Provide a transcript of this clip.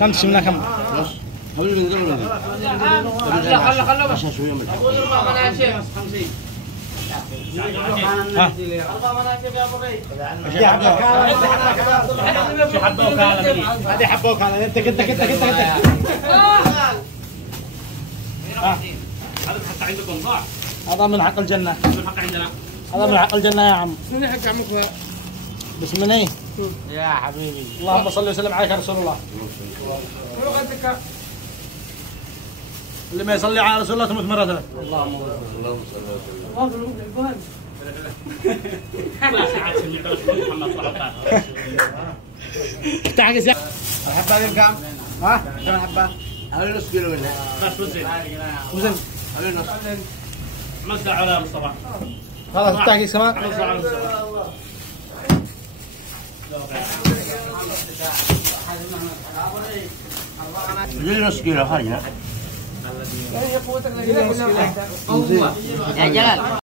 كم تشمنا كم؟ نص. خليه ينزل خله بس شويه من هذه حبه وكاله انت هذا حتى عندكم صح؟ هذا من حق الجنه. من حق عندنا. هذا من حق الجنه يا عم. من حق عمك بس من ايه؟ يا حبيبي اللهم صل وسلم عليك يا رسول الله. اللي ما يصلي على رسول الله تموت مرة ثلاث. اللهم صل وسلم. تعكس يا الحبة هذه بكم؟ ها؟ كم حبة؟ هذا نص كيلو منها. بس وزن. وزن. هذا نص. مزع على مصطفى. خلاص تعكس كمان؟ مزع على مصطفى. نص كيلو هاي. يا جلال